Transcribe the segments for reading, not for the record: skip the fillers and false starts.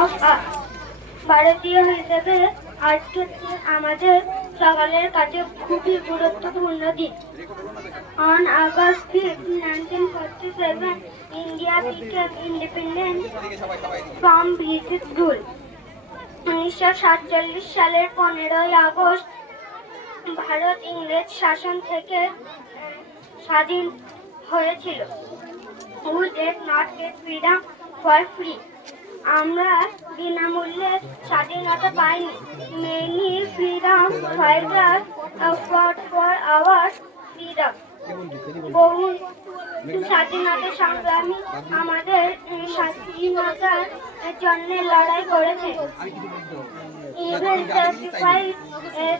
Of ভারতীয় হিসেবে আজকের দিন আমাদের সকলের কাছে খুবই গুরুত্বপূর্ণ দিন। On August 5, 1947, India became independent from British rule. 1947 সালের 15 আগস্ট ভারত ইংরেজ শাসন থেকে স্বাধীন হয়েছিল। We did not get freedom for free. আমরা বিনামূল্যে স্বাধীনতা পাইনি। Many freedom fighters fought for our freedom. বহু স্বাধীনতা সংগ্রামী আমাদের স্বাধীনতার জন্য লড়াই করেছে। Even sacrifice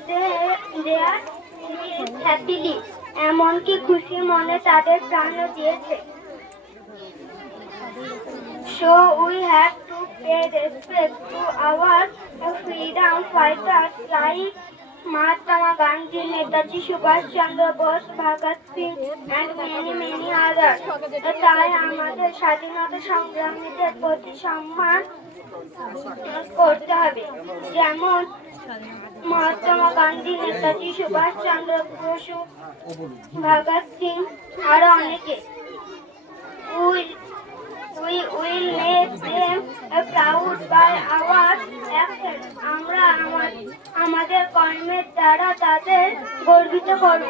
their lives happily. এমনকি খুশি মনে তাদের প্রাণও দিয়েছে। So we have to pay respect to our freedom fighters like Mahatma Gandhi, Netaji Subhash Chandra Bose, Bhagat Singh and many others. তাই আমাদের স্বাধীনতা সংগ্রামীদের প্রতি সম্মান করতে হবে, যেমন মহাত্মা গান্ধী, নেতাজি সুভাষ চন্দ্র বসু, ভগৎ সিং আরো অনেকে। We will make them proud by our actions. আমরা আমাদের কর্মের দ্বারা তাদের গর্বিত করব।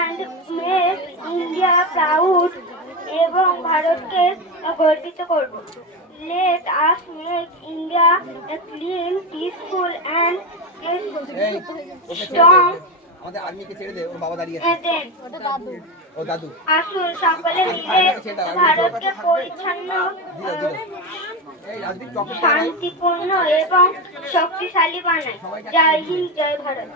And make India proud, এবং ভারতকে গর্বিত করব। Let us make India a clean, peaceful and strong. আমাদের আর্মিকে ছেড়ে দে, ওর বাবা দাঁড়িয়ে আছে। ও দাদু। আসুন সকলে মিলে ভারতকে পরিচ্ছন্ন, শান্তিপূর্ণ এবং শক্তিশালী বানাই। জয় হিন্দ, জয় ভারত।